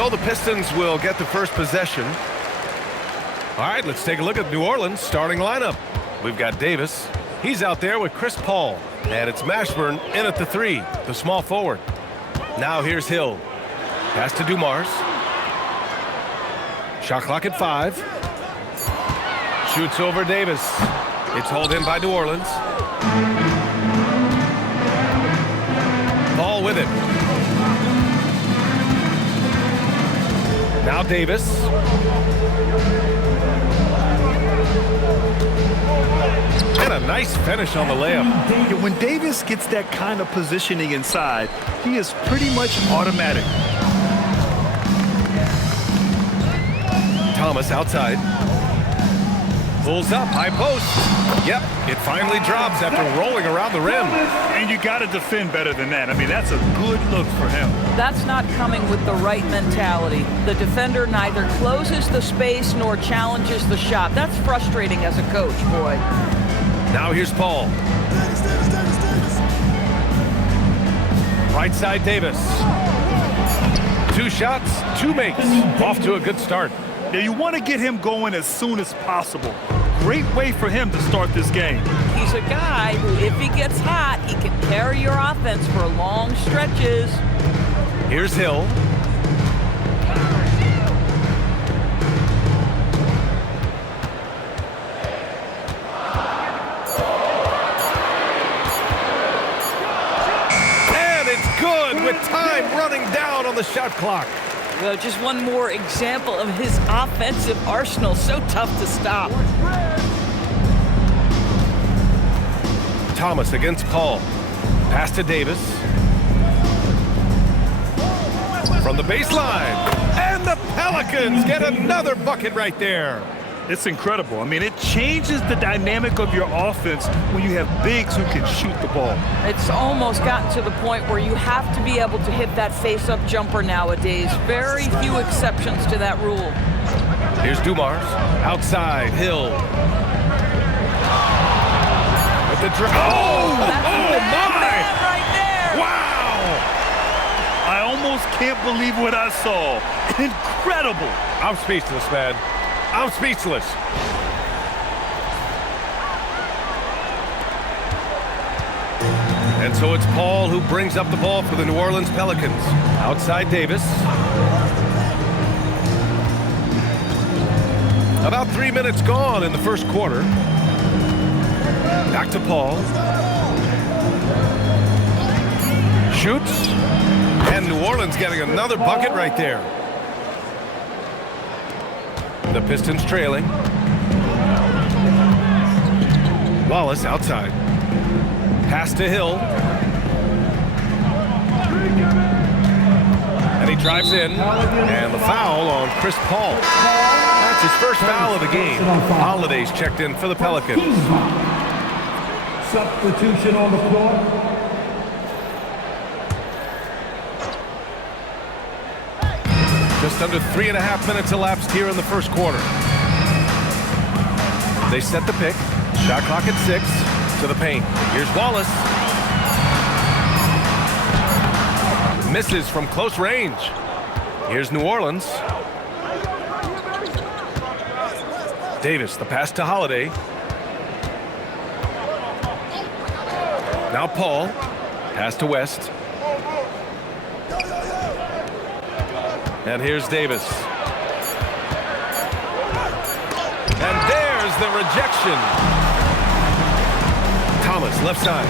So the Pistons will get the first possession. All right, let's take a look at New Orleans' starting lineup. We've got Davis. He's out there with Chris Paul. And it's Mashburn in at the 3, the small forward. Now here's Hill. Pass to Dumars. Shot clock at 5. Shoots over Davis. It's hauled in by New Orleans. Paul with it. Now Davis. And a nice finish on the layup. When Davis gets that kind of positioning inside, he is pretty much automatic. Thomas outside. Pulls up, high post. Yep, it finally drops after rolling around the rim. And you got to defend better than that. I mean, that's a good look for him. That's not coming with the right mentality. The defender neither closes the space nor challenges the shot. That's frustrating as a coach, boy. Now here's Paul. Right side Davis. 2 shots, 2 makes. Off to a good start. Now you want to get him going as soon as possible. Great way for him to start this game. He's a guy who, if he gets hot, he can carry your offense for long stretches. Here's Hill. And it's good with time running down on the shot clock. Well, just one more example of his offensive arsenal. So tough to stop. Thomas against Paul. Pass to Davis. From the baseline. And the Pelicans get another bucket right there. It's incredible. I mean, it changes the dynamic of your offense when you have bigs who can shoot the ball. It's almost gotten to the point where you have to be able to hit that face-up jumper nowadays. Very few exceptions to that rule. Here's Dumars. Outside, Hill. With the drive. Oh, That's my! right there. Wow! I almost can't believe what I saw. Incredible. I'm speechless, man. I'm speechless. And so it's Paul who brings up the ball for the New Orleans Pelicans. Outside Davis. About 3 minutes gone in the first quarter. Back to Paul. Shoots. And New Orleans getting another bucket right there. The Pistons trailing. Wallace outside. Pass to Hill. And he drives in. And the foul on Chris Paul. That's his first foul of the game. Holiday's checked in for the Pelicans. Substitution on the floor. Just under 3.5 minutes elapsed here in the first quarter. They set the pick. Shot clock at 6 to the paint. Here's Wallace. Misses from close range. Here's New Orleans. Davis, the pass to Holiday. Now Paul. Pass to West. And here's Davis. And there's the rejection. Thomas, left side.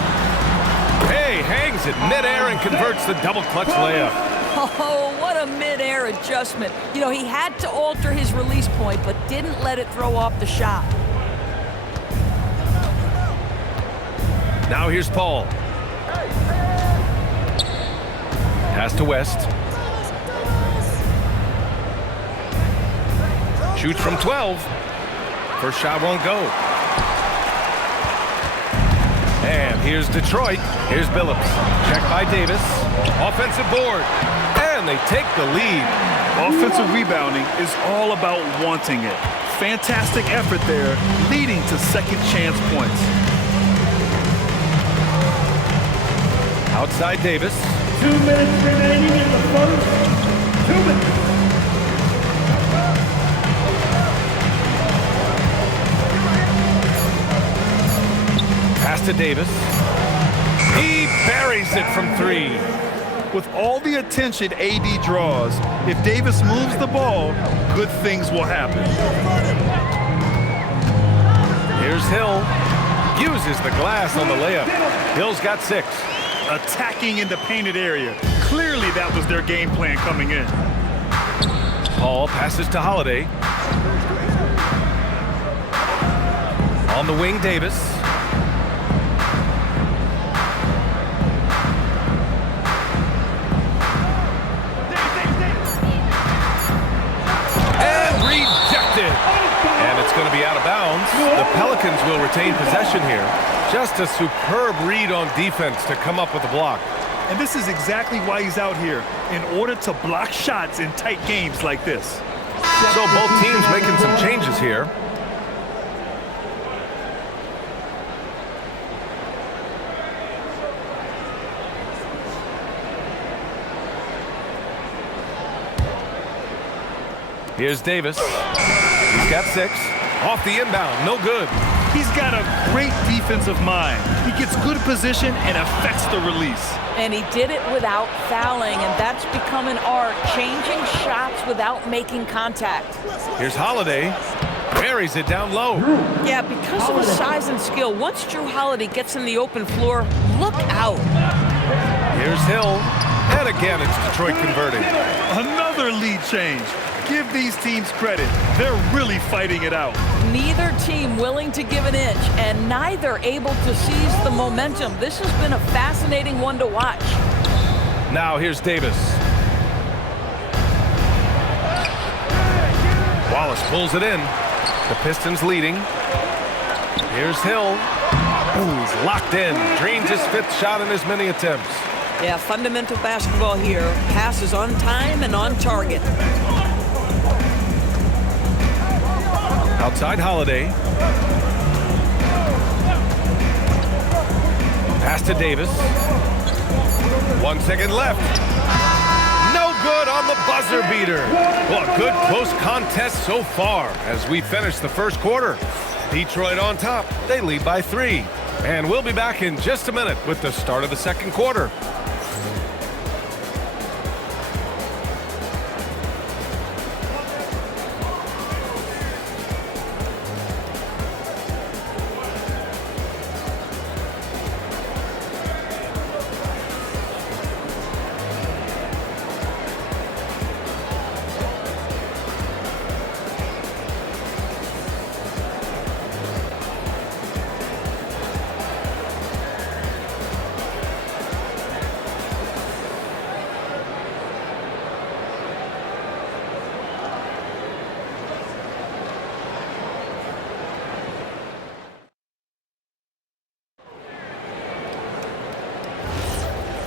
Hey, hangs it midair and converts the double clutch layup. Oh, what a mid-air adjustment. You know, he had to alter his release point, but didn't let it throw off the shot. Now here's Paul. Pass to West. Shoots from 12. First shot won't go. And here's Detroit. Here's Billups. Check by Davis. Offensive board. And they take the lead. Offensive rebounding is all about wanting it. Fantastic effort there, leading to second chance points. Outside Davis. 2 minutes remaining in the first. 2 minutes. Pass to Davis. He buries it from 3. With all the attention AD draws, if Davis moves the ball, good things will happen. Here's Hill. Uses the glass on the layup. Hill's got 6. Attacking in the painted area. Clearly that was their game plan coming in. Paul passes to Holiday. On the wing, Davis. And rejected. And it's going to be out of bounds. The Pelicans will retain possession here. Just a superb read on defense to come up with a block. And this is exactly why he's out here, in order to block shots in tight games like this. So both teams making some changes here. Here's Davis. He's got 6. Off the inbound, no good. He's got a great defensive mind. He gets good position and affects the release. And he did it without fouling, and that's become an art, changing shots without making contact. Here's Holiday. Buries it down low. Yeah, because of his size and skill, once Drew Holiday gets in the open floor, look out. Here's Hill. And again, it's Detroit converting. Another lead change. Give these teams credit. They're really fighting it out. Neither team willing to give an inch, and neither able to seize the momentum. This has been a fascinating one to watch. Now here's Davis. Wallace pulls it in. The Pistons leading. Here's Hill. Ooh, he's locked in. Drains his 5th shot in as many attempts. Yeah, fundamental basketball here. Passes on time and on target. Outside Holiday. Pass to Davis. 1 second left. No good on the buzzer beater. Well, a good close contest so far as we finish the first quarter. Detroit on top. They lead by 3. And we'll be back in just a minute with the start of the second quarter.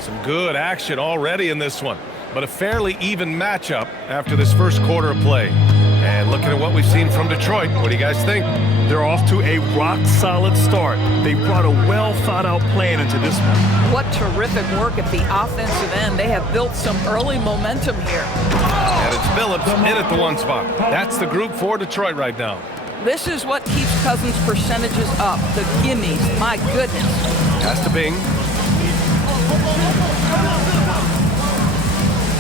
Some good action already in this one, but a fairly even matchup after this first quarter of play. And looking at what we've seen from Detroit, what do you guys think? They're off to a rock-solid start. They brought a well-thought-out plan into this one. What terrific work at the offensive end. They have built some early momentum here. And it's Phillips in at the 1 spot. That's the group for Detroit right now. This is what keeps Cousins' percentages up. The gimmies, my goodness. Pass to Bing.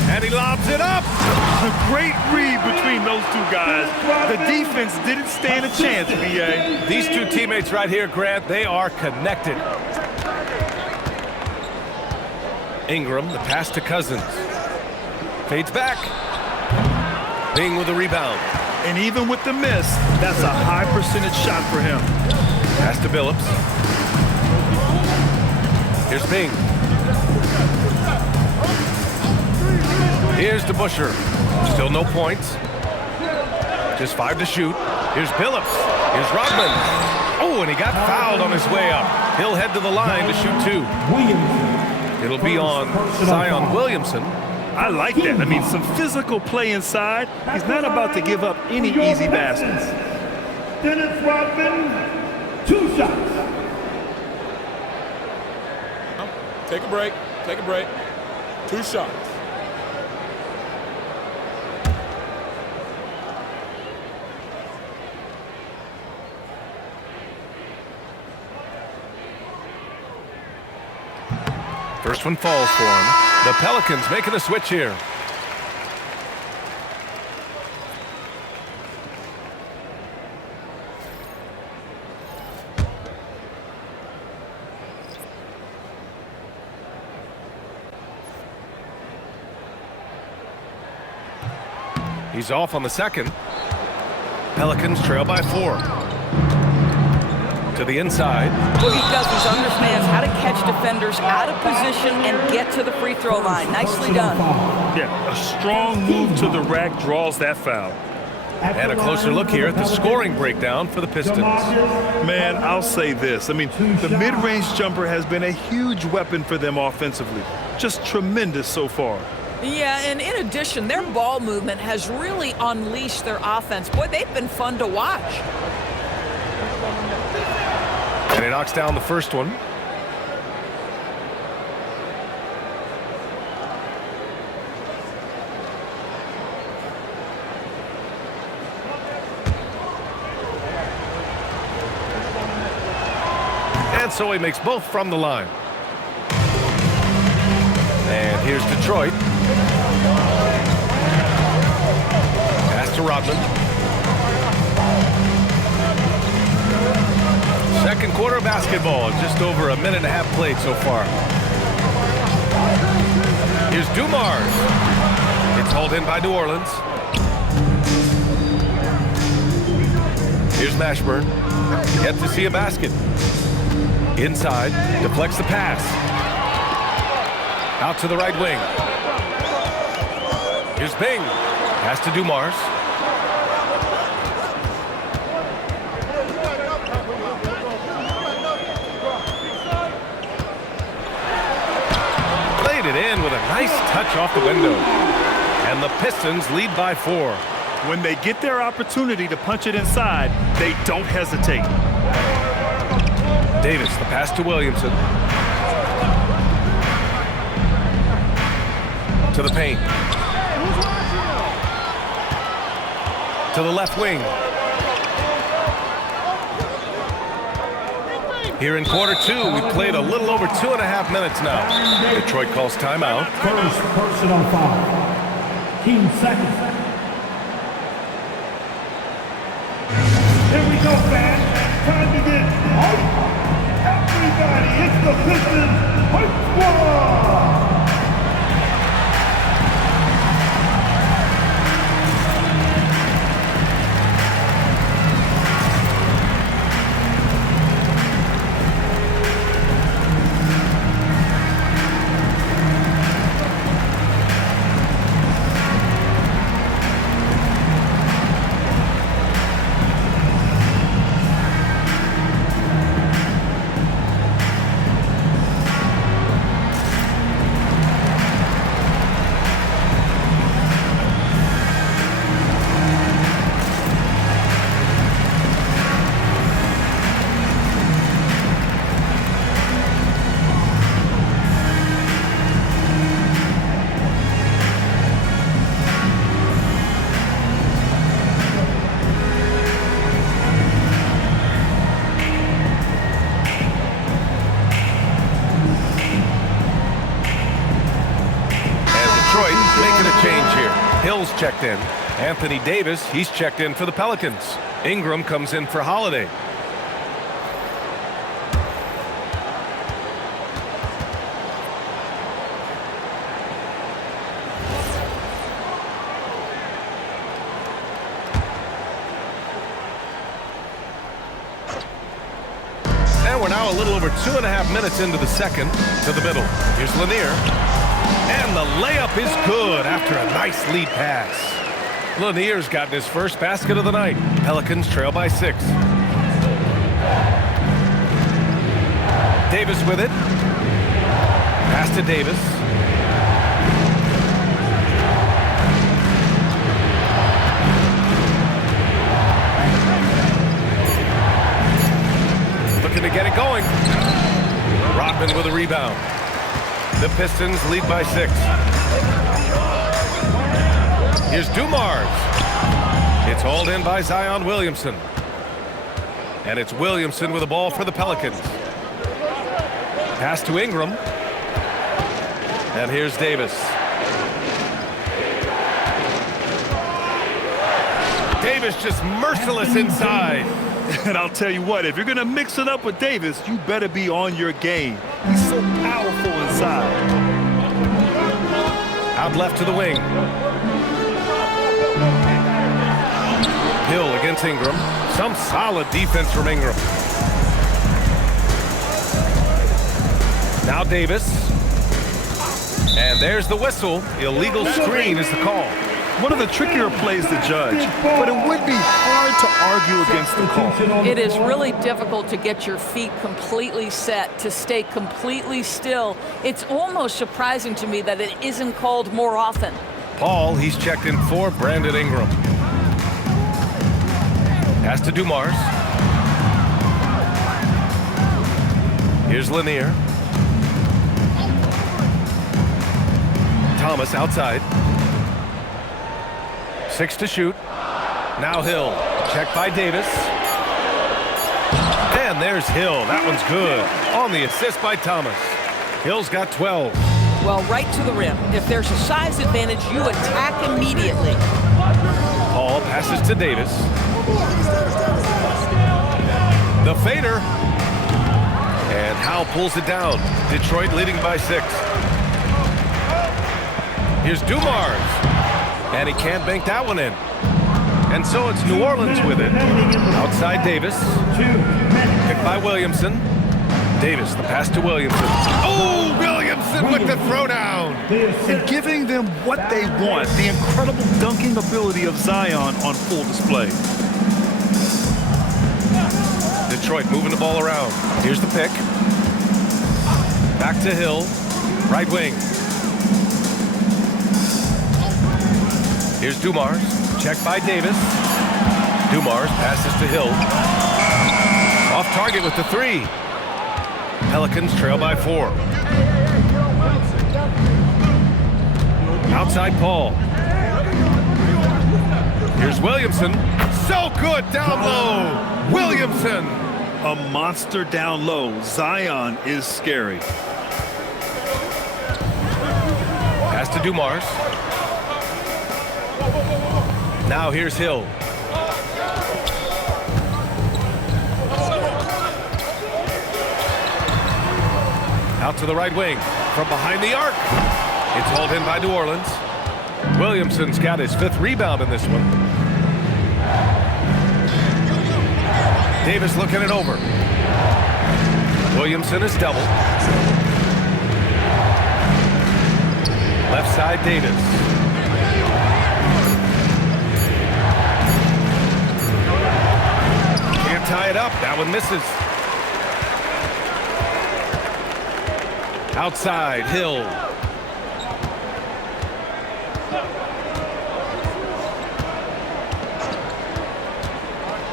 And he lobs it up. A great read between those two guys. The defense didn't stand a chance, B.A. These two teammates right here, Grant, they are connected. Ingram, the pass to Cousins. Fades back. Bing with a rebound. And even with the miss, that's a high percentage shot for him. Pass to Phillips. Here's Bing. Here's to Busher. Still no points. Just 5 to shoot. Here's Phillips. Here's Rodman. Oh, and he got fouled on his way up. He'll head to the line to shoot 2. It'll be on Zion Williamson. I like that. I mean, some physical play inside. He's not about to give up any easy baskets. Dennis Rodman, 2 shots. Take a break. Take a break. 2 shots. First one falls for him. The Pelicans making a switch here. He's off on the second. Pelicans trail by 4. To the inside. Boogie Cousins understands how to catch defenders out of position and get to the free throw line. Nicely done. Yeah, a strong move to the rack draws that foul. And a closer look here at the scoring breakdown for the Pistons. Man, I'll say this. I mean, the mid-range jumper has been a huge weapon for them offensively. Just tremendous so far. Yeah, and in addition, their ball movement has really unleashed their offense. Boy, they've been fun to watch. And he knocks down the first one. And so he makes both from the line. And here's Detroit. Pass to Rodman. Second quarter of basketball. Just over a minute and a half played so far. Here's Dumars. It's hauled in by New Orleans. Here's Mashburn. Yet to see a basket. Inside. Deflects the pass. Out to the right wing. Here's Bing. Pass to Dumars. Played it in with a nice touch off the window. And the Pistons lead by 4. When they get their opportunity to punch it inside, they don't hesitate. Davis, the pass to Williamson. To the paint. To the left wing. Here in quarter 2, we played a little over 2.5 minutes now. Detroit calls timeout. First personal foul. Team second. Here we go, fans. Time to get hype. Everybody, it's the Pistons Hype Squad. Hill's checked in. Anthony Davis, he's checked in for the Pelicans. Ingram comes in for Holiday. And we're now a little over 2.5 minutes into the second. To the middle. Here's Lanier. And the layup is good after a nice lead pass. Lanier's gotten his first basket of the night. Pelicans trail by 6. Davis with it. Pass to Davis. Looking to get it going. Rodman with a rebound. The Pistons lead by 6. Here's Dumars. It's hauled in by Zion Williamson. And it's Williamson with the ball for the Pelicans. Pass to Ingram. And here's Davis. Davis just merciless inside. And I'll tell you what, if you're going to mix it up with Davis, you better be on your game. He's so powerful inside. Out left to the wing. Hill against Ingram. Some solid defense from Ingram. Now Davis. And there's the whistle. Illegal screen is the call. One of the trickier plays to judge, but it would be hard to argue against the call. It is really difficult to get your feet completely set, to stay completely still. It's almost surprising to me that it isn't called more often. Paul, he's checked in for Brandon Ingram. Pass to Dumars. Here's Lanier. Thomas outside. 6 to shoot. Now Hill. Checked by Davis. And there's Hill. That one's good. On the assist by Thomas. Hill's got 12. Well, right to the rim. If there's a size advantage, you attack immediately. Paul passes to Davis. The fader. And Howe pulls it down. Detroit leading by 6. Here's Dumars. And he can't bank that one in. And so it's New Orleans with it. Outside Davis. Picked by Williamson. Davis, the pass to Williamson. Oh, Williamson with the throwdown. And giving them what they want, the incredible dunking ability of Zion on full display. Detroit moving the ball around. Here's the pick. Back to Hill. Right wing. Here's Dumars. Checked by Davis. Dumars passes to Hill. Off target with the 3. Pelicans trail by 4. Outside Paul. Here's Williamson. So good down low. Williamson. A monster down low. Zion is scary. Pass to Dumars. Now here's Hill. Out to the right wing. From behind the arc. It's hauled in by New Orleans. Williamson's got his 5th rebound in this one. Davis looking it over. Williamson is doubled. Left side Davis. Tie it up. That one misses. Outside, Hill.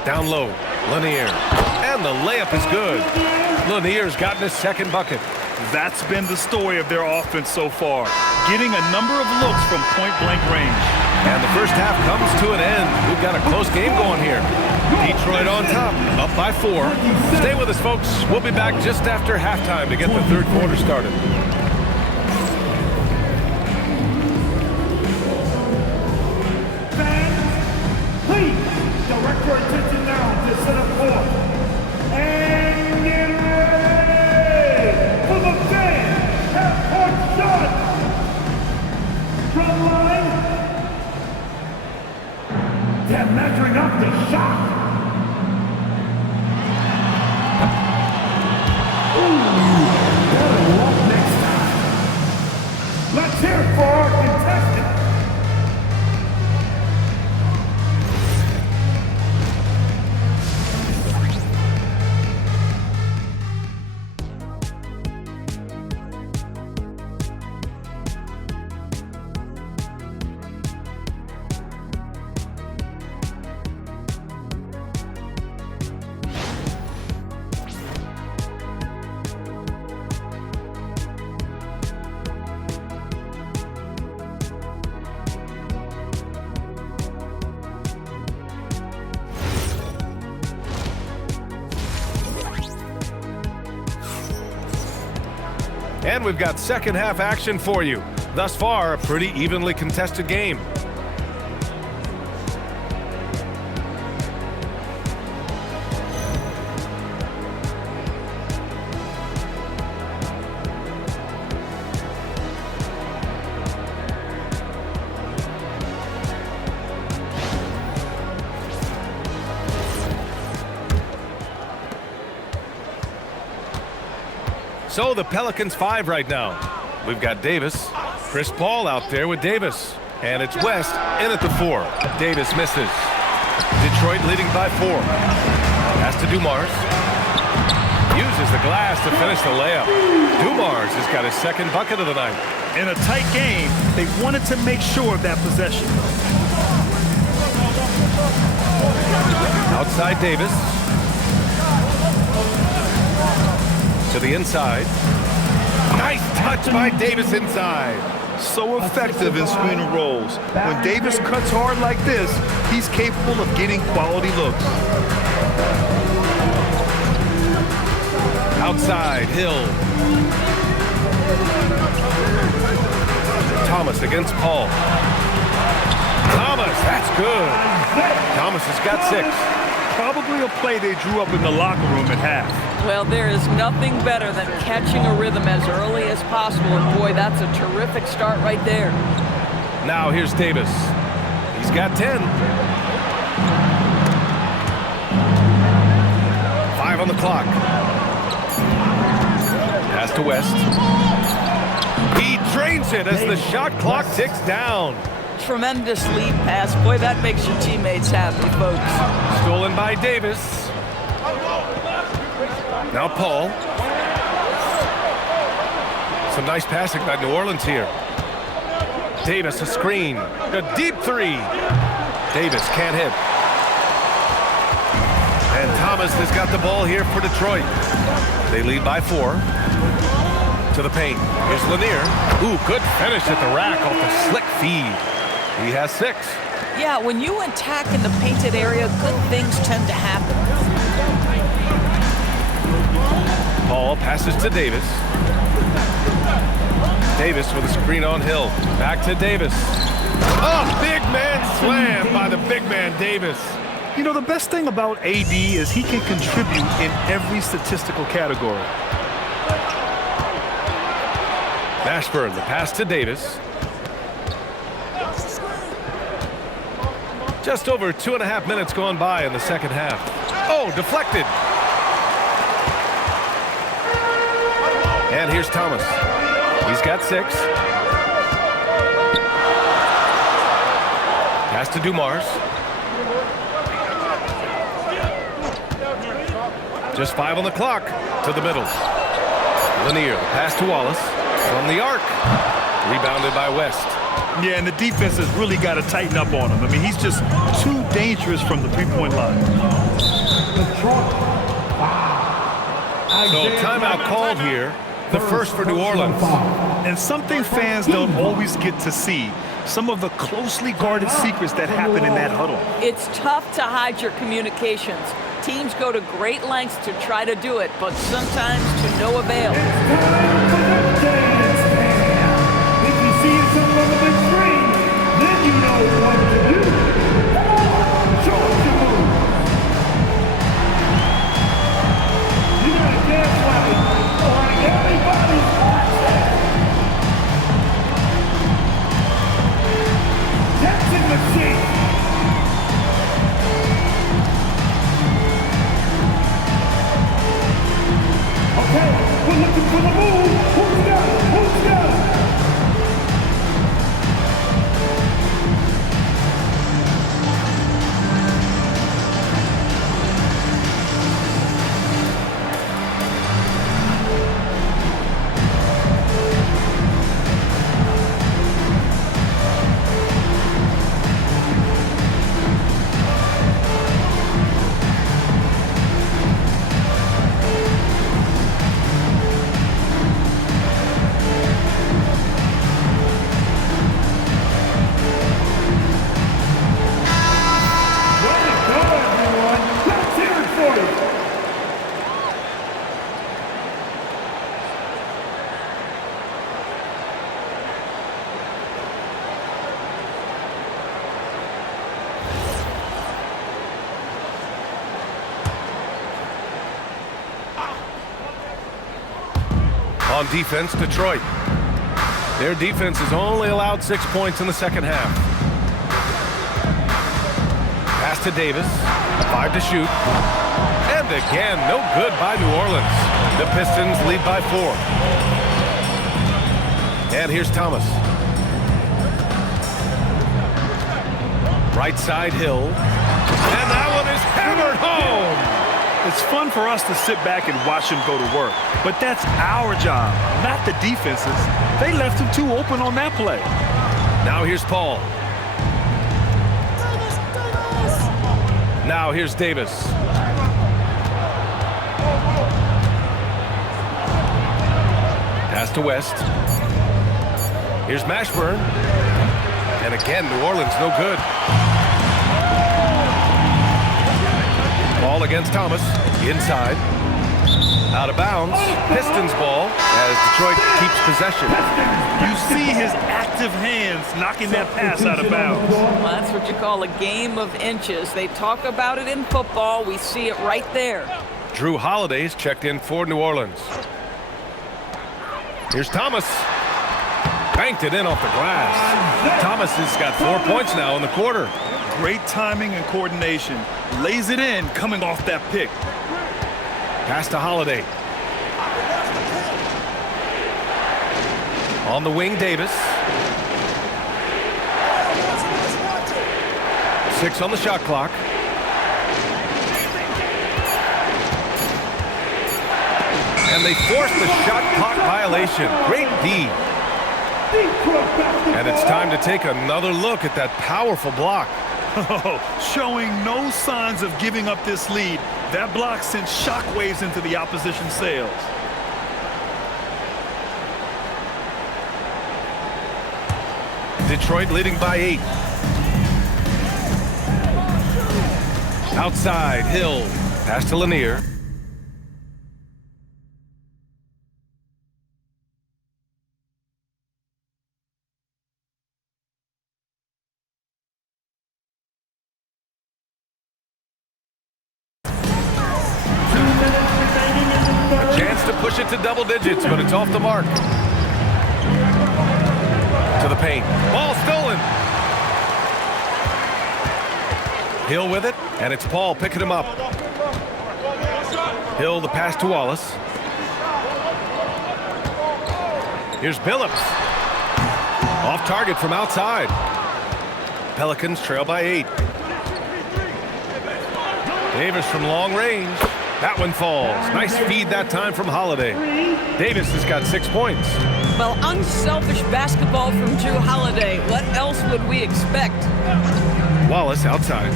Down low, Lanier. And the layup is good. Lanier's gotten his 2nd bucket. That's been the story of their offense so far. Getting a number of looks from point-blank range. And the first half comes to an end. We've got a close game going here. Detroit on top, up by 4. Stay with us, folks. We'll be back just after halftime to get the 3rd quarter started. Fans, please direct your attention now to center court. And get ready for the fans half-court shot. Drum line. They're measuring up the shot. Better luck next time. Let's hear it for our contestant. And we've got second half action for you. Thus far, a pretty evenly contested game. So the Pelicans 5 right now. We've got Davis. Chris Paul out there with Davis. And it's West in at the 4. Davis misses. Detroit leading by 4. Pass to Dumars. Uses the glass to finish the layup. Dumars has got his second bucket of the night. In a tight game, they wanted to make sure of that possession. Outside Davis. To the inside. Nice touch by Davis inside. So effective in screen and rolls. When Davis cuts hard like this, he's capable of getting quality looks. Outside, Hill. Thomas against Paul. Thomas, that's good. Thomas has got 6. Probably a play they drew up in the locker room at half. Well, there is nothing better than catching a rhythm as early as possible, and boy, that's a terrific start right there. Now here's Davis. He's got 10. 5 on the clock. Pass to West. He drains it as the shot clock ticks down. Tremendous lead pass. Boy, that makes your teammates happy, folks. Stolen by Davis. Now Paul. Some nice passing by New Orleans here. Davis a screen. A deep 3. Davis can't hit. And Thomas has got the ball here for Detroit. They lead by 4. To the paint. Here's Lanier. Ooh, good finish at the rack off the slick feed. He has 6. Yeah, when you attack in the painted area, good things tend to happen. Paul passes to Davis. Davis with a screen on Hill. Back to Davis. Oh, big man slam by the big man Davis. You know, the best thing about AD is he can contribute in every statistical category. Mashburn, the pass to Davis. Just over 2.5 minutes gone by in the second half. Oh, deflected. And here's Thomas. He's got 6. Pass to Dumars. Just 5 on the clock. To the middle. Lanier, pass to Wallace. From the arc. Rebounded by West. Yeah, and the defense has really got to tighten up on him. I mean, he's just too dangerous from the three-point line. So timeout called here. The first for New Orleans. And something fans don't always get to see. Some of the closely guarded secrets that happen in that huddle. It's tough to hide your communications. Teams go to great lengths to try to do it, but sometimes to no avail. If you see yourself on the big screen, then you know what to do. Show us your moves. You gotta dance like everybody's watching. Dancing machine. Okay, we're looking for the move. On defense, Detroit. Their defense has only allowed 6 points in the second half. Pass to Davis. 5 to shoot. And again, no good by New Orleans. The Pistons lead by 4. And here's Thomas. Right side, Hill. And that one is hammered home. It's fun for us to sit back and watch him go to work, but that's our job, not the defense's. They left him too open on that play. Now here's Paul. Now here's Davis. Pass to West. Here's Mashburn. And again, New Orleans no good. Ball against Thomas. Inside. Out of bounds. Pistons ball as Detroit keeps possession. You see his active hands knocking that pass out of bounds. Well, that's what you call a game of inches. They talk about it in football. We see it right there. Drew Holiday's checked in for New Orleans. Here's Thomas. Banked it in off the glass. Thomas has got 4 points now in the quarter. Great timing and coordination. Lays it in coming off that pick. Pass to Holiday. On the wing, Davis. 6 on the shot clock. And they force the shot clock violation. Great D. And it's time to take another look at that powerful block. Showing no signs of giving up this lead. That block sent shockwaves into the opposition sails. Detroit leading by 8. Outside, Hill. Pass to Lanier. Push it to double digits, but it's off the mark. To the paint. Ball stolen. Hill with it, and it's Paul picking him up. Hill, the pass to Wallace. Here's Billups. Off target from outside. Pelicans trail by 8. Davis from long range. That one falls. Nice feed that time from Holiday. Davis has got 6 points. Well, unselfish basketball from Drew Holiday. What else would we expect? Wallace outside.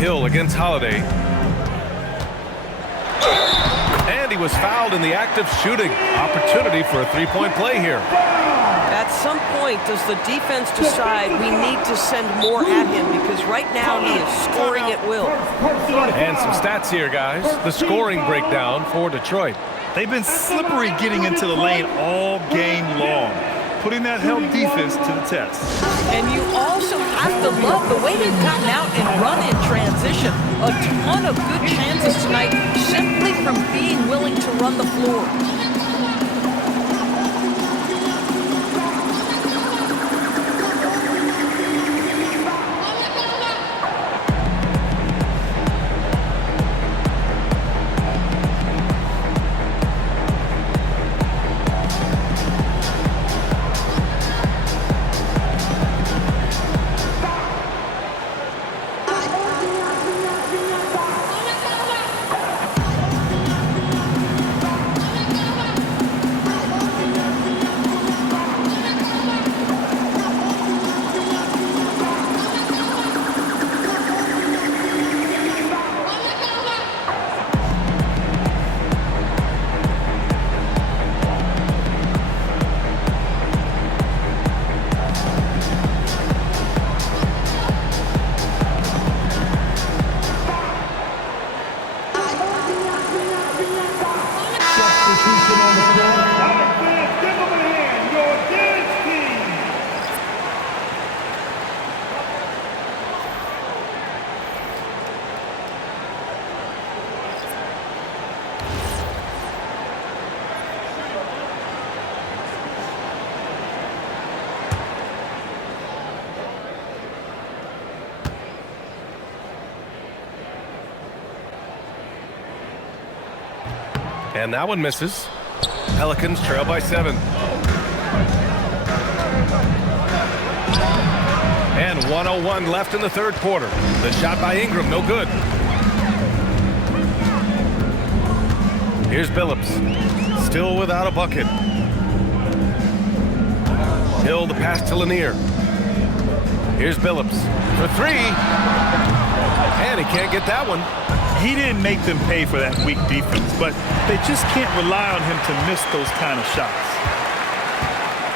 Hill against Holiday. And he was fouled in the act of shooting. Opportunity for a three-point play here. At some point, does the defense decide we need to send more at him? Because right now he is scoring at will. And some stats here, guys. The scoring breakdown for Detroit. They've been slippery getting into the lane all game long, putting that help defense to the test. And you also have to love the way they've gotten out and run in transition. A ton of good chances tonight simply from being willing to run the floor. And that one misses. Pelicans trail by 7. And 1:01 left in the third quarter. The shot by Ingram, no good. Here's Billups, still without a bucket. Hill the pass to Lanier. Here's Billups for 3. And he can't get that one. He didn't make them pay for that weak defense, but they just can't rely on him to miss those kind of shots.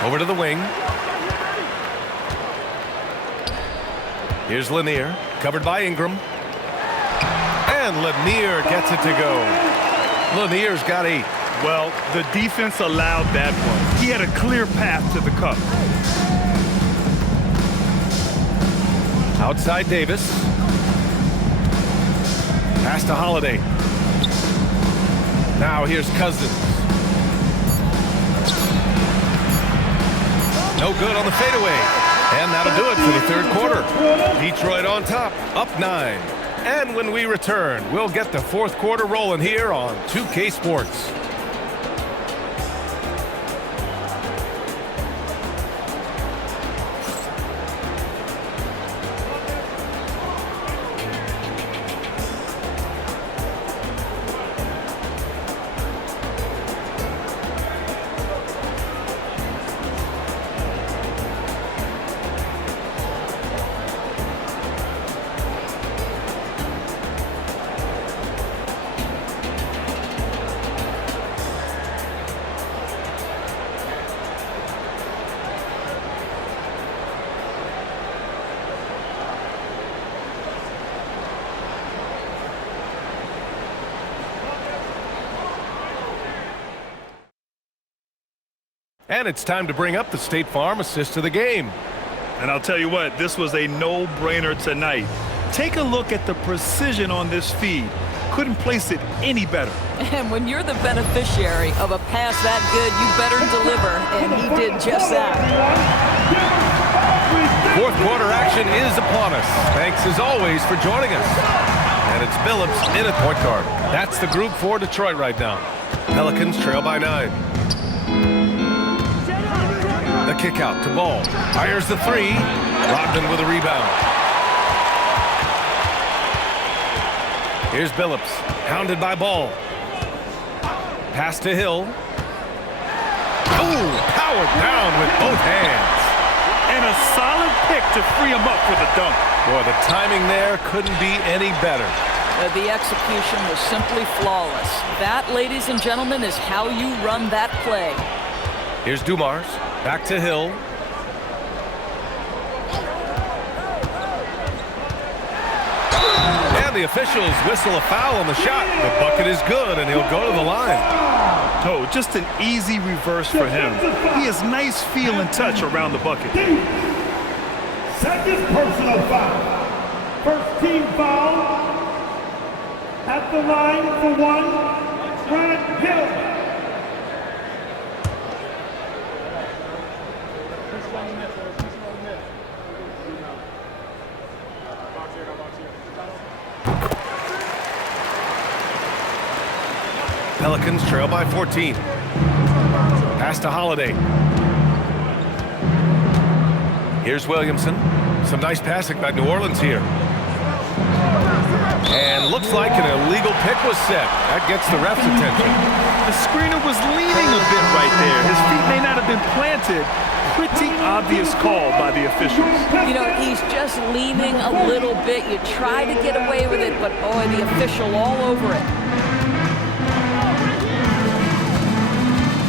Over to the wing. Here's Lanier, covered by Ingram. And Lanier gets it to go. Lanier's got 8. Well, the defense allowed that one. He had a clear path to the cup. Outside Davis. Pass to Holiday. Now here's Cousins. No good on the fadeaway. And that'll do it for the third quarter. Detroit on top, up 9. And when we return, we'll get the fourth quarter rolling here on 2K Sports. And it's time to bring up the State Farm assist of the game. And I'll tell you what, this was a no-brainer tonight. Take a look at the precision on this feed. Couldn't place it any better. And when you're the beneficiary of a pass that good, you better deliver, and he did just that. Fourth quarter action is upon us. Thanks as always for joining us. And it's Billups in at point guard. That's the group for Detroit right now. Pelicans trail by 9. The kick out to Ball. Fires the 3. Brogdon with a rebound. Here's Billups. Hounded by Ball. Pass to Hill. Oh, powered down with both hands. And a solid pick to free him up for the dunk. Boy, the timing there couldn't be any better. The execution was simply flawless. That, ladies and gentlemen, is how you run that play. Here's Dumars. Back to Hill. And the officials whistle a foul on the shot. The bucket is good, and he'll go to the line. Oh, just an easy reverse for him. He has nice feel and touch around the bucket. Second personal foul. First team foul. At the line for 1, Grant Hill. Pelicans trail by 14. Pass to Holiday. Here's Williamson. Some nice passing by New Orleans here. And looks like an illegal pick was set. That gets the ref's attention. The screener was leaning a bit right there. His feet may not have been planted. Pretty obvious call by the officials. You know, he's just leaning a little bit. You try to get away with it, but boy, the official all over it.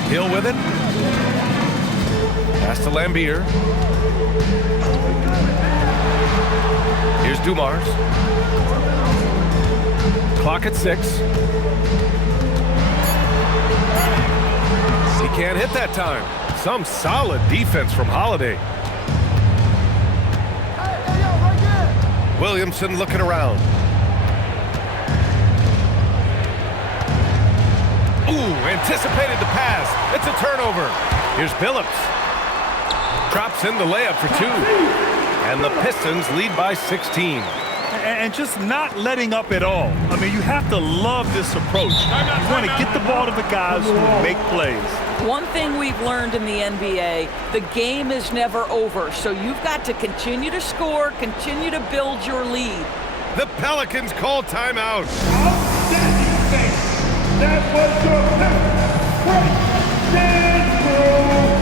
Hill with it. Pass to Lambier. Here's Dumars. Clock at 6. He can't hit that time. Some solid defense from Holiday. Williamson looking around. Ooh, anticipated the pass. It's a turnover. Here's Billups. Drops in the layup for 2. And the Pistons lead by 16. and just not letting up at all. I mean, you have to love this approach. You want to get the ball to the guys who will make plays. One thing we've learned in the NBA, the game is never over. So you've got to continue to score, continue to build your lead. The Pelicans call timeout. Outstanding defense. That was your pick. Great dance move.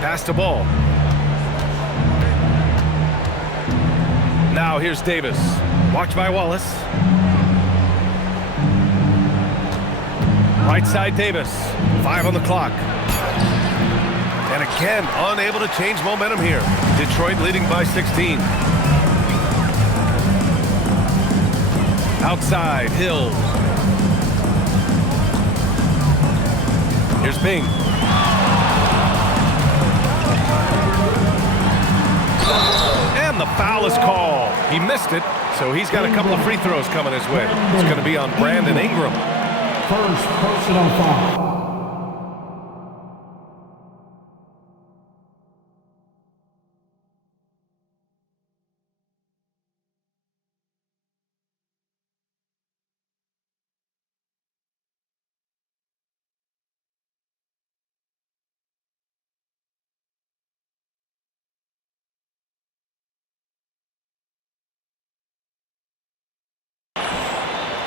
Pass the ball. Now here's Davis. Watch by Wallace. Right side Davis. 5 on the clock. And again, unable to change momentum here. Detroit leading by 16. Outside, Hill. Here's Bing. And the foul is called. He missed it, so he's got a couple of free throws coming his way. It's going to be on Brandon Ingram. First personal foul.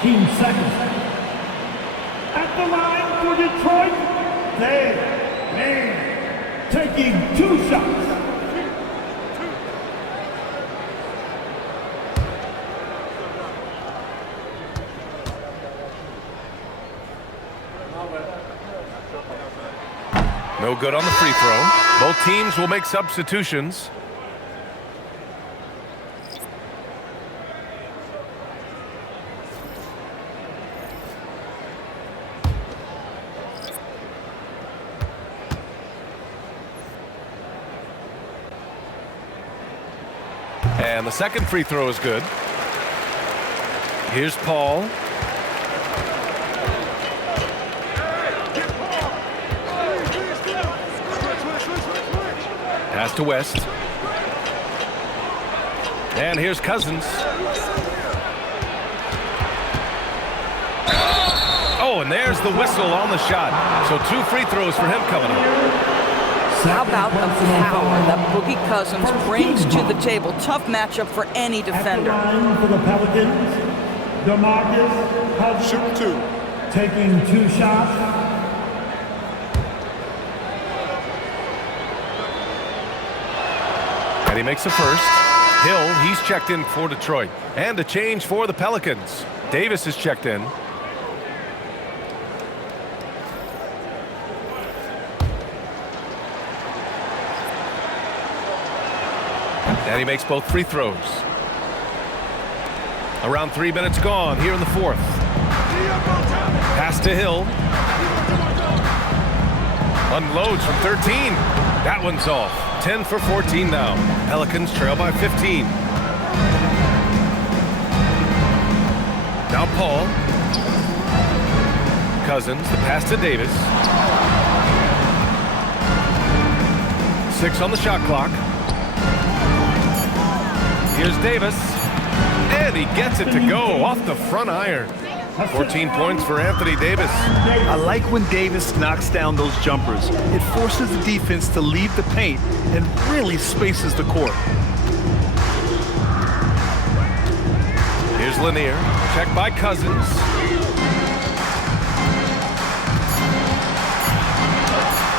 Team seconds. At the line for Detroit, they man taking 2 shots. No good on the free throw. Both teams will make substitutions. And the second free throw is good. Here's Paul. Pass to West. And here's Cousins. Oh, and there's the whistle on the shot. So 2 free throws for him coming up. How about the power that Boogie Cousins brings to the table? Tough matchup for any defender. At the line for the Pelicans, DeMarcus Cousins Shoot 2. taking 2 shots. And he makes the first. Hill, he's checked in for Detroit. And a change for the Pelicans. Davis is checked in. And he makes both free throws. Around 3 minutes gone here in the 4th. Pass to Hill. Unloads from 13. That one's off. 10 for 14 now. Pelicans trail by 15. Now Paul. Cousins, the pass to Davis. 6 on the shot clock. Here's Davis. And he gets it to go off the front iron. 14 points for Anthony Davis. I like when Davis knocks down those jumpers. It forces the defense to leave the paint and really spaces the court. Here's Lanier. Checked by Cousins.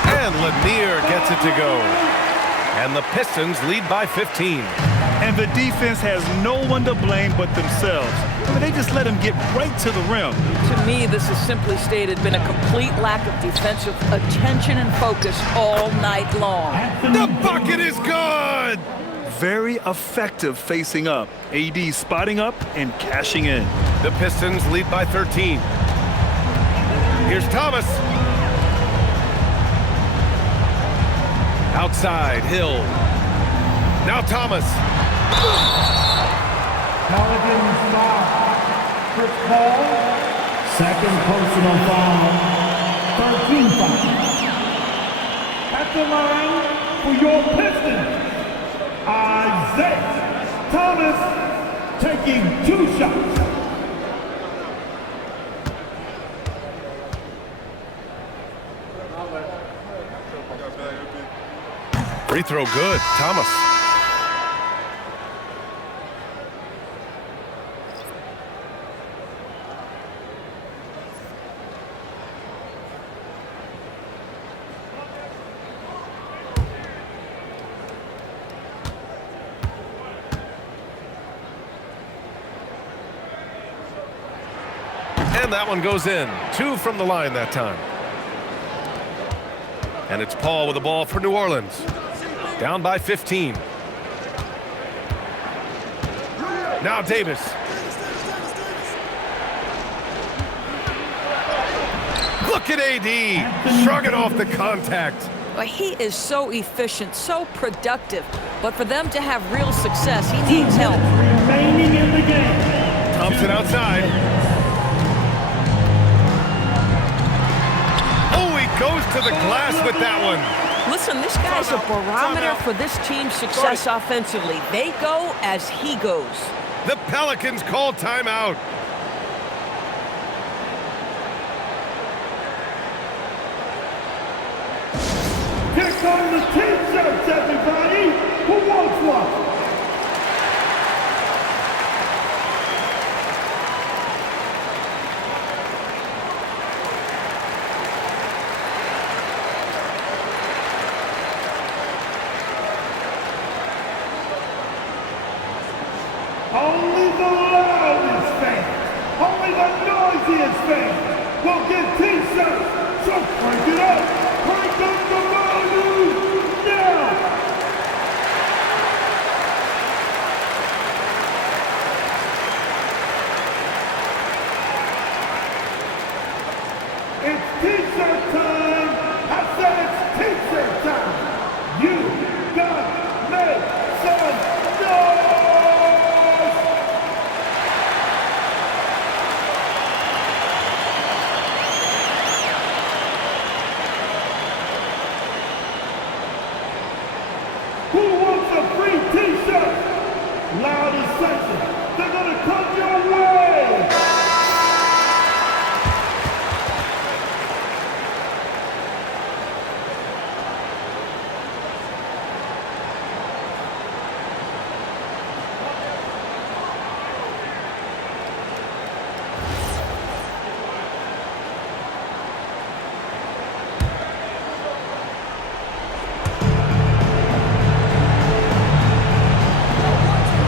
And Lanier gets it to go. And the Pistons lead by 15. And the defense has no one to blame but themselves. I mean, they just let him get right to the rim. To me, this has simply stated been a complete lack of defensive attention and focus all night long. The bucket is good! Very effective facing up. AD spotting up and cashing in. The Pistons lead by 13. Here's Thomas. Outside, Hill. Now Thomas. Pelicans foul. Chris Paul, second personal foul. 13 fouls. At the line for your Pistons, Isiah Thomas taking 2 shots. Free throw good, Thomas. And that one goes in. 2 from the line that time. And it's Paul with the ball for New Orleans. Down by 15. Now Davis. Look at AD. Shrugging off the contact. But he is so efficient, so productive. But for them to have real success, he needs help. Remaining in the game. Thompson outside. Oh, he goes to the glass with that one. Listen, this guy's a barometer for this team's success offensively. They go as he goes. The Pelicans call timeout. Here come the T-shirts, everybody. Who wants one? Only the loudest fans, only the noisiest fans will get T-shirts. So crank it up, crank up the volume now. It's T-shirt time. I said it's T-shirt time. You gotta make some noise. Who wants a free T-shirt? Loudest section. They're gonna come your way.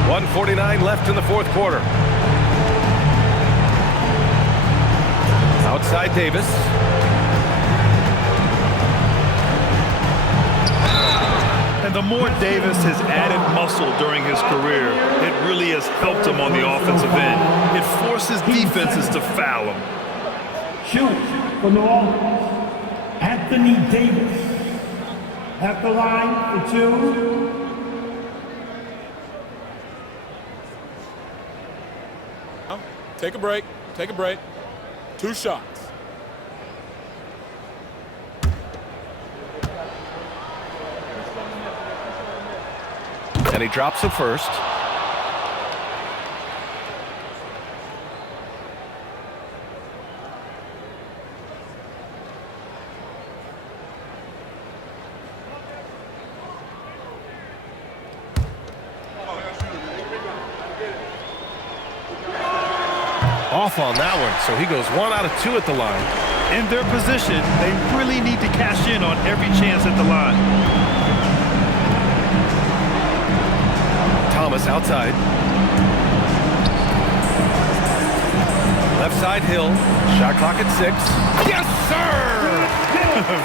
.149 left in the fourth quarter. Outside Davis. And the more Davis has added muscle during his career, it really has helped him on the offensive end. It forces defenses to foul him. Shoot for New Orleans. Anthony Davis. At the line for 2. Take a break. Take a break. 2 shots. And he drops it first. Off on that one, so he goes 1 out of 2 at the line. In their position, they really need to cash in on every chance at the line. Thomas outside. Left side Hill. Shot clock at 6. Yes, sir!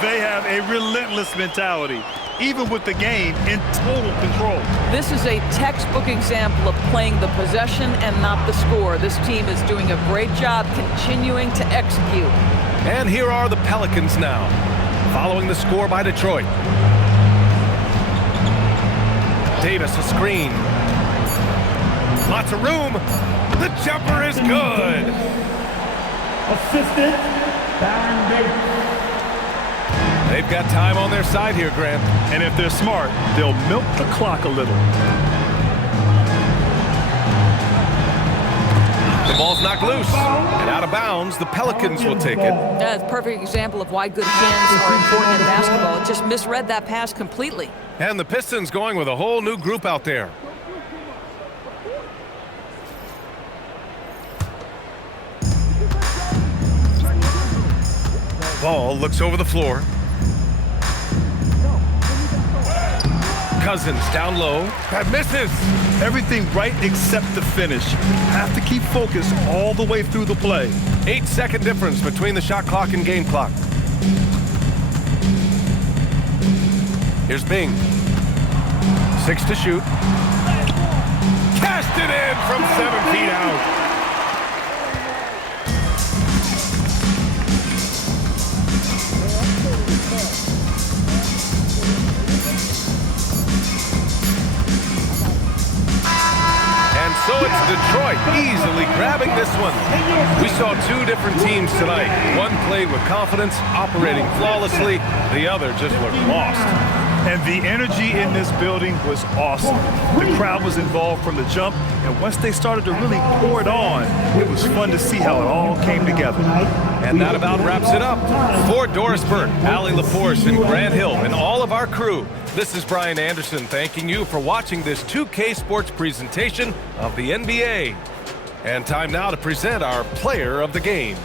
They have a relentless mentality, even with the game in total control. This is a textbook example of playing the possession and not the score. This team is doing a great job continuing to execute. And here are the Pelicans now, following the score by Detroit. Davis a screen. Lots of room. The jumper is good. Assistant, Baron Davis. They've got time on their side here, Grant. And if they're smart, they'll milk the clock a little. The ball's knocked loose and out of bounds. The Pelicans will take it. That's a perfect example of why good hands are important in basketball. It just misread that pass completely. And the Pistons going with a whole new group out there. Ball looks over the floor. Cousins down low. That misses. Everything right except the finish. Have to keep focused all the way through the play. 8-second difference between the shot clock and game clock. Here's Bing. 6 to shoot. Cast it in from 7 feet out. So it's Detroit easily grabbing this one. We saw 2 different teams tonight. One played with confidence, operating flawlessly. The other just looked lost. And the energy in this building was awesome. The crowd was involved from the jump, and once they started to really pour it on, it was fun to see how it all came together. And that about wraps it up. For Doris Burke, Allie LaForce, and Grant Hill, and all of our crew, this is Brian Anderson thanking you for watching this 2K Sports presentation of the NBA. And time now to present our player of the game.